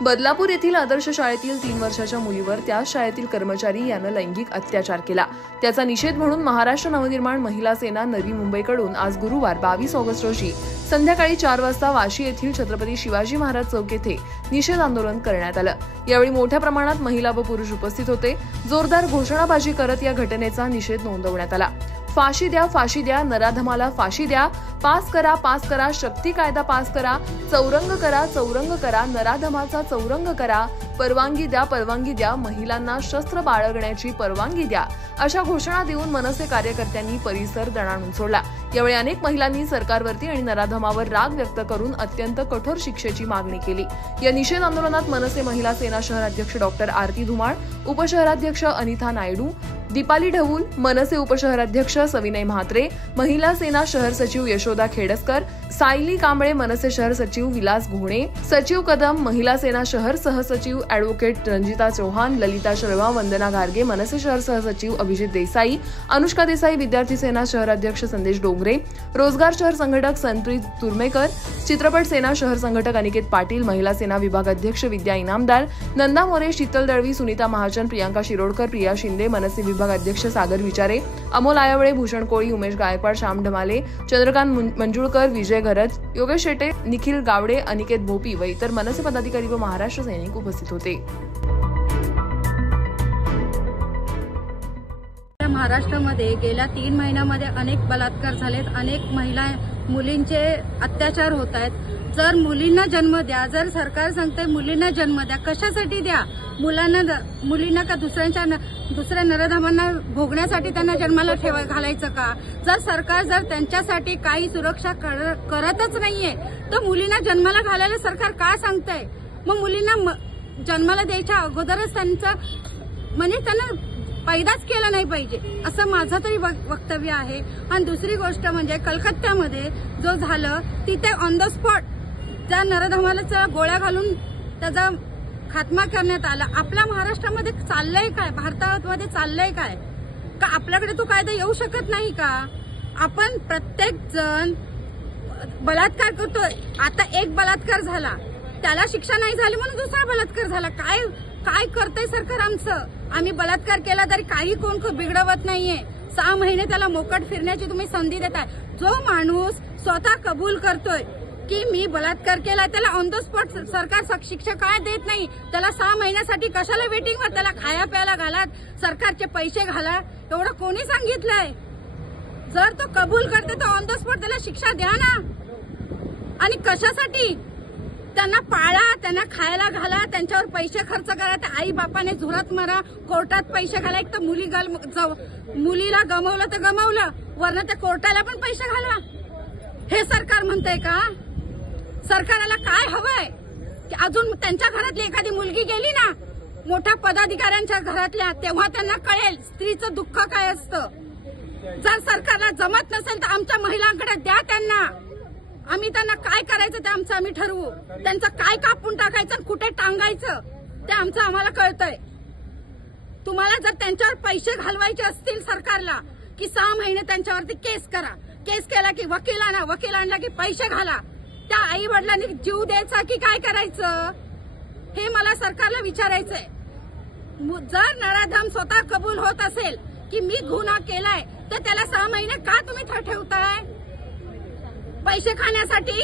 बदलापूर येथील आदर्श शाळेतील 3 वर्षाच्या मुलीवर त्याच शाळेतील कर्मचारी यानं लैंगिक अत्याचार केला। त्याचा निषेध म्हणून महाराष्ट्र नवनिर्माण महिला सेना नवी मुंबईकडून आज गुरुवार 22 ऑगस्ट रोजी संध्याकाळी 4 वाजता वाशी येथील छत्रपती शिवाजी महाराज चौक येथे निषेध आंदोलन करण्यात आलं। यावेळी मोठ्या प्रमाणात महिला व पुरुष उपस्थित होते। जोरदार घोषणाबाजी करत या घटनेचा निषेध नोंदवण्यात आला। फाशी द्या, नराधमाला फाशी द्या, पास करा, शक्ती कायदा पास करा, चौरंग करा, नराधमाचा चौरंग करा, परवानगी द्या, महिलांना शस्त्र बाळगण्याची परवानगी द्या, अशा घोषणा देऊन मनसे कार्यकर्त्यांनी परिसर दणाणून सोडला। यावेळी अनेक महिलांनी सरकारवरती आणि नराधमावर राग व्यक्त करून अत्यंत कठोर शिक्षेची मागणी केली। या निषेध आंदोलनात मनसे महिला सेना शहराध्यक्ष डॉक्टर आरती धुमाळ, उपशहराध्यक्ष अनिता नायडू, दीपाली ढवूल, मनसे उपशहराध्यक्ष सविनय म्हात्रे, महिला सेना शहर सचिव यशोदा खेडसकर, सायली कांबळे, मनसे शहर सचिव विलास घोणे, सचिव कदम, महिला सेना शहर सहसचिव ॲडव्होकेट रंजिता चौहान, ललिता शर्मा, वंदना गार्गे, मनसे शहर सहसचिव अभिजित देसाई, अनुष्का देसाई, विद्यार्थी सेना शहराध्यक्ष संदेश डोंगरे, रोजगार शहर संघटक संप्रीत तुर्मेकर, चित्रपट सेना शहर संघटक अनिकेत पाटील, महिला सेना विभाग अध्यक्ष विद्या इनामदार, नंदा मोरे, शीतल दळवी, सुनीता महाजन, प्रियांका शिरोडकर, प्रिया शिंदे, मनसे विभाग अध्यक्ष सागर विचारे, अमोल आयावळे, भूषण कोळी, उमेश गायकवाड, श्याम ढमाले, चंद्रकांत मंजुळकर, विजय घरत, योगेश शेटे, निखिल गावडे, अनिकेत भोपी व इतर मनसे पदाधिकारी व महाराष्ट्र सैनिक उपस्थित होते। महाराष्ट्रामध्ये गेल्या 3 महिन्यामध्ये अनेक बलात्कार झालेत, अनेक मुलींचे अत्याचार होत आहेत। जर मुलींना जन्म द्या, जर सरकार सांगते मुलींना जन्म द्या, कशासाठी द्या? मुलींना का दुसऱ्या नराधमांना भोगण्यासाठी त्यांना जन्माला घालायचं का? जर सरकार त्यांच्यासाठी काही सुरक्षा करतच नाहीये तर मुलींना जन्माला घालायला सरकार का सांगतंय? मग मुलींना जन्माला द्यायच्या अगोदरच त्यांना पैदाच केला नाही पाहिजे असं माझं तरी वक्तव्य आहे। आणि दुसरी गोष्ट म्हणजे कलकत्त्यामध्ये जो झालं तिथे ऑन द स्पॉट त्या नराधमाला गोळ्या घालून त्याचा खात्मा करण्यात आला। आपल्या महाराष्ट्रामध्ये चाललंय काय? भारतामध्ये चाललंय काय? का आपल्याकडे तो कायदा येऊ शकत नाही का? आपण प्रत्येक जण बलात्कार करतोय। आता एक बलात्कार झाला, त्याला शिक्षा नाही झाली म्हणून दुसरा बलात्कार झाला। काय करतंय सरकार आमचं? आम्ही बलात्कार केला तरी काही कोण बिघडवत नाहीये। 6 महिने त्याला मोकट फिरण्याची तुम्ही संधी देताय। जो माणूस स्वतः कबूल करतोय की मी बलात्कार केला त्याला ऑन द स्पॉट सरकार शिक्षा काय देत नाही? त्याला 6 महिन्यासाठी कशाला वेटिंगवर? त्याला खाया प्यायला घाला, सरकारचे पैसे घाला, एवढं कोणी सांगितलंय? जर तो कबूल करते तर ऑन द स्पॉट त्याला शिक्षा द्या ना। आणि कशासाठी? त्यांना पाळा, त्यांना खायला घाला, त्यांच्यावर पैसे खर्च करा, त्या आई बापाने झुरत मारा, कोर्टात पैसे घाला। एक तर मुलीला गमवलं तर गमवलं, वरनं त्या कोर्टाला पण पैसे घाला। हे सरकार म्हणतंय का? सरकारला काय हवंय की अजून त्यांच्या घरातली एखादी मुलगी गेली ना मोठ्या पदाधिकाऱ्यांच्या घरातल्या, तेव्हा त्यांना कळेल स्त्रीचं दुःख काय असतं। जर सरकारला जमत नसेल तर आमच्या महिलांकडे द्या त्यांना, आम्ही त्यांना काय करायचं ते आमचं आम्ही ठरवू। त्यांचं काय कापून टाकायचं, कुठे टांगायचं ते आमचं आम्हाला कळतंय। तुम्हाला जर त्यांच्यावर पैसे घालवायचे असतील सरकारला की 6 महिने त्यांच्यावरती केस करा, केस केला की वकील आणला की पैसे घाला, त्या आई वडिलांनी जीव द्यायचा की काय करायचं हे मला सरकारला विचारायचंय। जर नराधम स्वतः कबूल होत असेल की मी गुन्हा केलाय तर त्याला 6 महिने का तुम्ही ठेवताय? पैसे खाण्यासाठी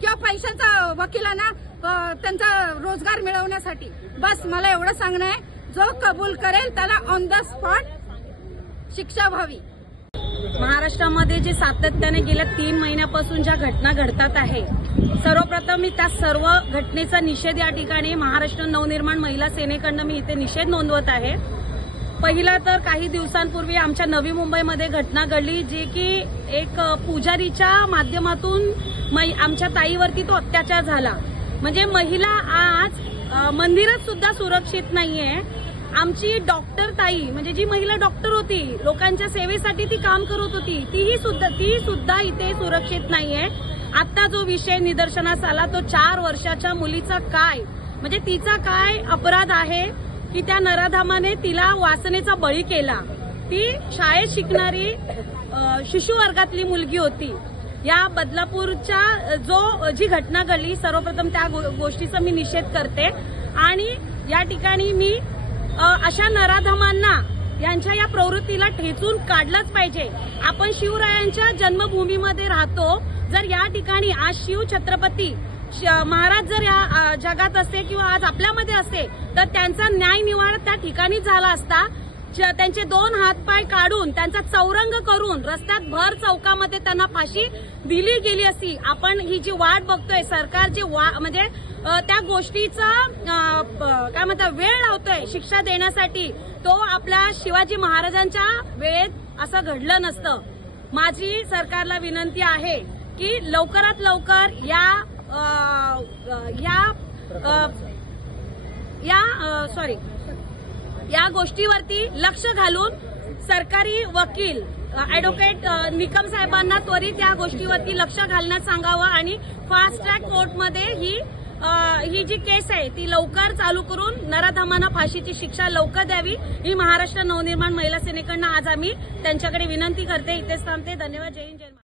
किंवा पैशाचा वकिलांना त्यांचा रोजगार मिळवण्यासाठी? बस मला एवढं सांगणं आहे, जो कबूल करेल त्याला ऑन द स्पॉट शिक्षा व्हावी। महाराष्ट्रामध्ये जे सातत्याने गेल्या 3 महिन्यापासून ज्या घटना घडतात आहे, सर्वप्रथम मी त्या सर्व घटनेचा निषेध या ठिकाणी महाराष्ट्र नवनिर्माण महिला सेनेकडनं मी इथे निषेध नोंदवत आहे। पहिला तर काही दिवसांपूर्वी आमच्या नवी मुंबईमध्ये घटना घडली, जी की एक पुजारीच्या माध्यमातून आमच्या ताईवरती तो अत्याचार झाला। म्हणजे महिला आज मंदिरात सुद्धा सुरक्षित नाहीये। आमची डॉक्टर ताई, म्हणजे जी महिला डॉक्टर होती, लोकांच्या सेवेसाठी ती काम करत होती, ती सुद्धा इथे सुरक्षित नाहीये। आता जो विषय निदर्शनास आला तो 4 वर्षाच्या मुलीचा काय, म्हणजे तिचा काय अपराध आहे की त्या नराधमाने तिला वासनेचा बळी केला। ती शाळेत शिकणारी शिशु वर्गातली मुलगी होती। या बदलापूरच्या जी घटना घडली, सर्वप्रथम त्या गोष्टीचा मी निषेध करते आणि या ठिकाणी मी अशा नराधमांना यांच्या या प्रवृत्तीला ठेचून काढलंच पाहिजे। आपण शिवरायांच्या जन्मभूमीमध्ये राहतो, जर या ठिकाणी आज शिव छत्रपती महाराज जर या जगात असते किंवा आज आपल्यामध्ये असते तर त्यांचा न्याय निवाडा त्या ठिकाणी झाला असता। त्यांचे 2 हातपाय काढून त्यांचा चौरंग करून रस्त्यात भर चौकामध्ये त्यांना फाशी दिली गेली असती। आपण ही जी वाट बघतोय, सरकार जी म्हणजे त्या गोष्टीचा काय म्हणतात वेळ लावतोय शिक्षा देण्यासाठी, तो आपल्या शिवाजी महाराजांच्या वेळेत असं घडलं नसतं। माझी सरकारला विनंती आहे की लवकरात लवकर या गोष्टीवरती लक्ष घालून सरकारी वकील ऍडव्होकेट निकम साहेबांना त्वरित या गोष्टीवरती लक्ष घालण्यास सांगावं आणि फास्ट ट्रॅक कोर्टमध्ये ही जी केस आहे ती लवकर चालू करून नराधमांना फाशीची शिक्षा लवकर द्यावी, ही महाराष्ट्र नवनिर्माण महिला सेनेकडनं आज आम्ही त्यांच्याकडे विनंती करते। इथेच थांबते। धन्यवाद। जय हिंद, जय भारत।